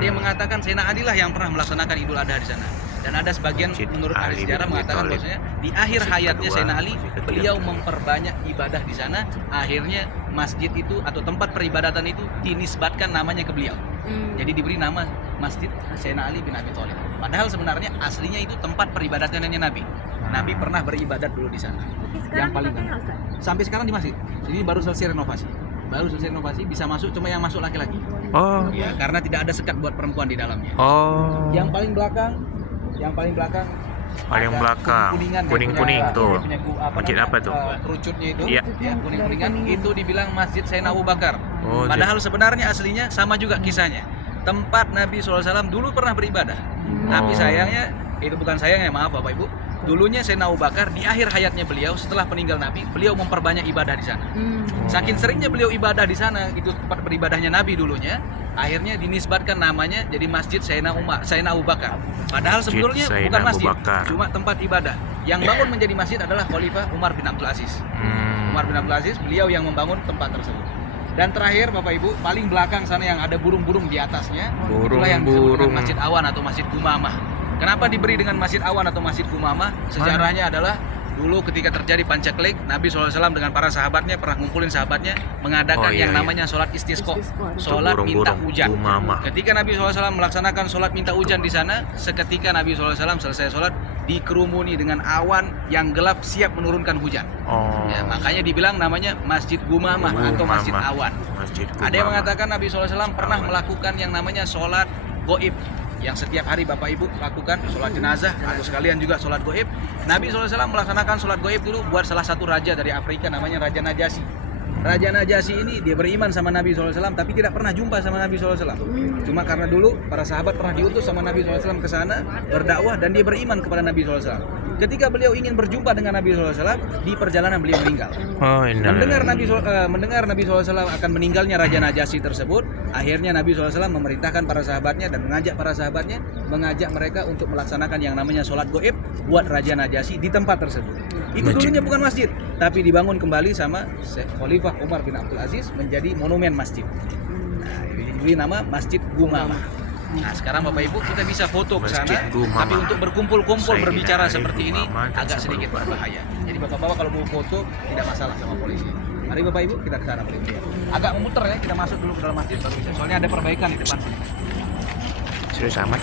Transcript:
Ada yang mengatakan Sayyidina Ali lah yang pernah melaksanakan Idul Adha di sana. Dan ada sebagian menurut ahli sejarah mengatakan bahwasanya di akhir hayatnya Sayyidina Ali beliau memperbanyak ibadah di sana. Akhirnya masjid itu atau tempat peribadatan itu dinisbatkan namanya ke beliau. Jadi diberi nama Masjid Sayyidina Ali bin Abi Thalib. Padahal sebenarnya aslinya itu tempat peribadatannya Nabi. Nabi pernah beribadat dulu di sana. Yang paling sampai sekarang di masjid. Jadi baru selesai renovasi. Bisa masuk, cuma yang masuk laki-laki. Oh. Ya, karena tidak ada sekat buat perempuan di dalamnya. Oh. Yang paling belakang Paling belakang kuning-kuning tuh. Masjid apa tuh? Kerucutnya itu, Iya. ya, kuning-kuningan itu dibilang Masjid Sayyidina Abu Bakar. Oh, Padahal sebenarnya aslinya sama juga kisahnya. Tempat Nabi SAW dulu pernah beribadah. Tapi sayangnya, itu bukan sayangnya, maaf Bapak Ibu. Dulunya Sayyidina Abu Bakar di akhir hayatnya beliau setelah meninggal Nabi, beliau memperbanyak ibadah di sana. Saking seringnya beliau ibadah di sana, itu tempat beribadahnya Nabi dulunya, akhirnya dinisbatkan namanya jadi Masjid Sayyidina Abu Bakar. Padahal sebetulnya bukan masjid, cuma tempat ibadah. Yang bangun menjadi masjid adalah Khalifah Umar bin Abdul Aziz. Umar bin Abdul Aziz, beliau yang membangun tempat tersebut. Dan terakhir Bapak Ibu, paling belakang sana yang ada burung-burung di atasnya, itulah yang disebut dengan Masjid Awan atau Masjid Gumamah. Kenapa diberi dengan Masjid Awan atau Masjid Gumamah? Sejarahnya adalah dulu ketika terjadi Pancaklik, Nabi SAW dengan para sahabatnya pernah ngumpulin sahabatnya mengadakan yang namanya sholat istisqa, sholat minta hujan. Ketika Nabi SAW melaksanakan sholat minta hujan di sana, seketika Nabi SAW selesai sholat dikerumuni dengan awan yang gelap siap menurunkan hujan. Ya, makanya dibilang namanya Masjid Gumamah atau Masjid Awan. Ada yang mengatakan Nabi SAW pernah melakukan yang namanya sholat goib, yang setiap hari Bapak Ibu lakukan sholat jenazah atau sekalian juga sholat goib. Nabi SAW melaksanakan sholat goib dulu buat salah satu raja dari Afrika namanya Raja Najasyi. Raja Najasyi ini dia beriman sama Nabi SAW tapi tidak pernah jumpa sama Nabi SAW. Cuma karena dulu para sahabat pernah diutus sama Nabi SAW ke sana berdakwah dan dia beriman kepada Nabi SAW. Ketika beliau ingin berjumpa dengan Nabi SAW, di perjalanan beliau meninggal. Mendengar Nabi SAW akan meninggalnya Raja Najasyi tersebut, akhirnya Nabi SAW memerintahkan para sahabatnya dan mengajak mereka untuk melaksanakan yang namanya sholat goib buat Raja Najasyi di tempat tersebut. Itu dulunya bukan masjid, tapi dibangun kembali sama Khalifah Umar bin Abdul Aziz menjadi monumen masjid. Nah, ini diberi nama Masjid Gumamah. Nah, sekarang Bapak Ibu kita bisa foto ke sana, tapi untuk berkumpul-kumpul berbicara seperti ini agak sedikit berbahaya. Jadi Bapak-bapak kalau mau foto tidak masalah sama polisi. Mari Bapak Ibu kita ke sana paling tidak. Agak memutar ya, kita masuk dulu ke dalam masjid baru bisa. Soalnya ada perbaikan di depan sini. Serius amat.